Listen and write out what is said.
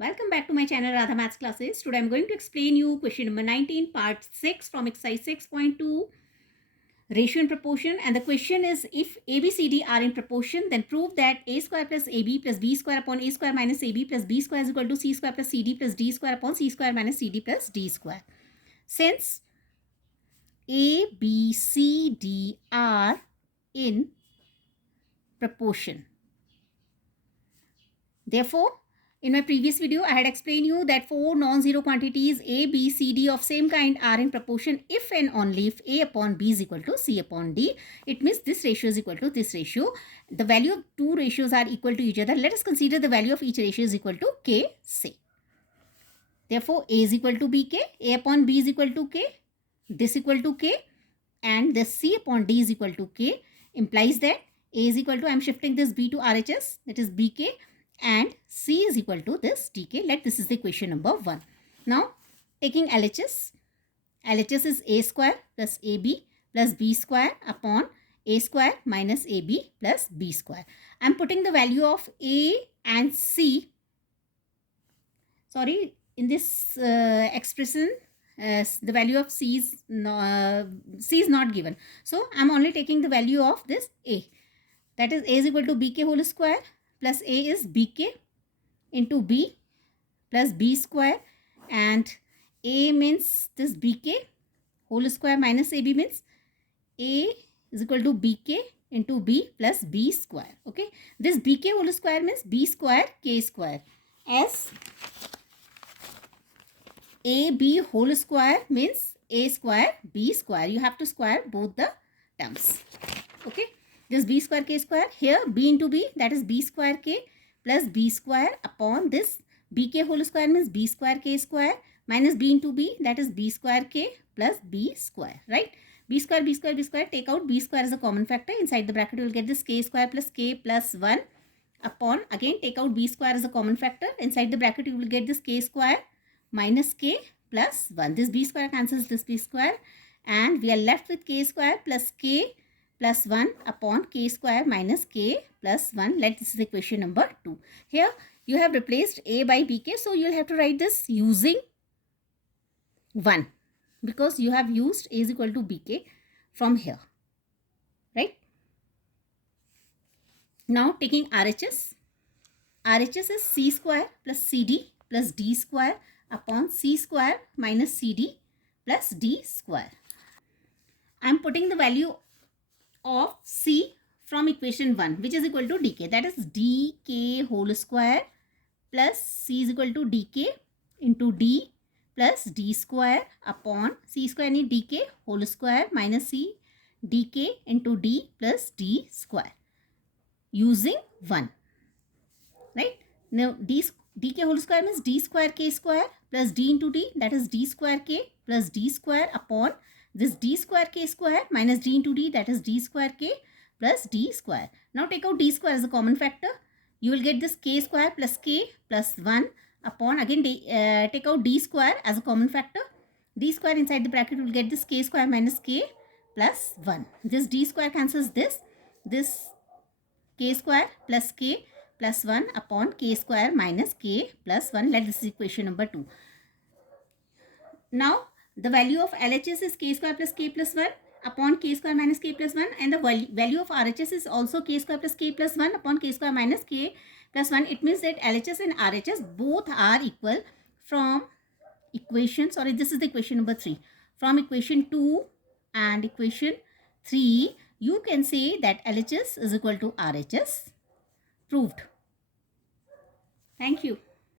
Welcome back to my channel Radha Maths Classes. Today I'm going to explain you question number 19 part 6 from exercise 6.2 ratio and proportion, and the question is if ABCD are in proportion then prove that a square plus AB plus B square upon a square minus AB plus B square is equal to C square plus CD plus D square upon C square minus CD plus D square. Since A, B, C, D are in proportion, therefore in my previous video, I had explained you that four non-zero quantities A, B, C, D of same kind are in proportion if and only if A upon B is equal to C upon D. It means this ratio is equal to this ratio. The value of two ratios are equal to each other. Let us consider the value of each ratio is equal to K, say. Therefore, A is equal to BK, A upon B is equal to K, this equal to K, and the C upon D is equal to K implies that A is equal to, I am shifting this B to RHS, that is BK, and C is equal to this DK. Let this is the equation number 1. Now taking LHS, LHS is A square plus AB plus B square upon A square minus AB plus B square. I am putting the value of A and C, sorry, in this expression the value of C is not given. So I am only taking the value of this A, that is A is equal to BK whole square plus A is BK into B plus B square, and A means this BK whole square minus AB means A is equal to BK into B plus B square. Okay, this BK whole square means B square K square, as AB whole square means A square B square. You have to square both the terms. Okay, this B square K square, here B into B, that is B square K plus B square upon this BK whole square means B square K square minus B into B, that is B square K plus B square, right? B square, B square, B square, take out B square as a common factor. Inside the bracket you will get this K square plus K plus 1 upon, again take out B square as a common factor. Inside the bracket you will get this K square minus K plus 1. This B square cancels this B square and we are left with K square plus K plus 1 upon K square minus K plus 1. Let this is equation number 2. Here you have replaced A by BK, so you will have to write this using 1 because you have used A is equal to BK from here, right? Now taking RHS, RHS is C square plus CD plus D square upon C square minus CD plus D square. I am putting the value of C from equation 1, which is equal to dk, that is dk whole square plus C is equal to dk into D plus D square upon C square and dk whole square minus C dk into D plus D square using 1, right? Now dk whole square means D square K square plus D into D, that is D square K plus D square upon this D square K square minus D into D, that is D square K plus D square. Now take out D square as a common factor. You will get this K square plus K plus 1 upon, again take out D square as a common factor. D square inside the bracket will get this K square minus K plus 1. This D square cancels this K square plus K plus 1 upon K square minus K plus 1. Let this is equation number 2. Now the value of LHS is K square plus K plus 1 upon K square minus K plus 1, and the value of RHS is also K square plus K plus 1 upon K square minus K plus 1. It means that LHS and RHS both are equal from equation, sorry, this is the equation number 3. From equation 2 and equation 3, you can say that LHS is equal to RHS. Proved. Thank you.